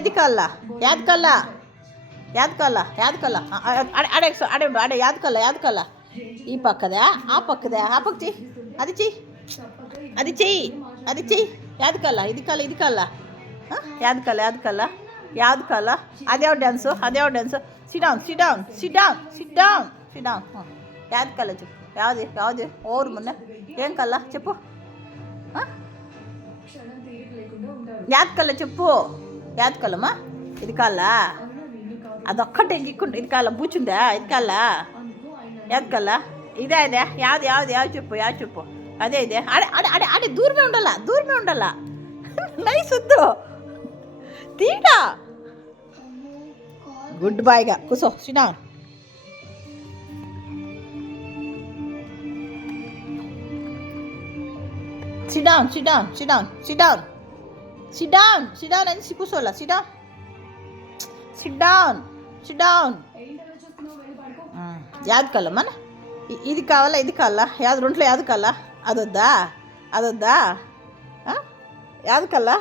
ఇది కాళ్ళ యాద్ కల్లా అడే ఉండు అడే యాద్ కల్లా ఈ పక్కదా ఆ పక్కదా ఆ పక్క చెయ్యి అది చెయ్యి యాద్ కల్లా ఇది కల్లా యాద్ కల్లా అదే డ్యాన్సు సిట్ డౌన్ యాద్ కల్లా చెప్పు యావది ఓరు మొన్న ఏం కల్లా చెప్పు యాద్ కల్లా చెప్పు యాద్ కల్లమ్మా ఇది కాళ్ళా అదొక్కటే గిక్కుంటు ఇది కాళ్ళ బూచుందా ఇది కాళ్ళా యాద్ కల్లా ఇదే యాది చెప్పు అదే ఇదే అడే దూరమే ఉండాలా నైస్ వద్దు తీడా గుడ్ బాయ్గా కూసో సిట్ డౌన్ అని కూర్చోలా సిట్ డౌన్ యాద్ కల్లమ్మా ఇది కావాలా ఇది కావాలా రెంట్లో యాద్ కల్లా అదొద్దా యాద్ కల్లా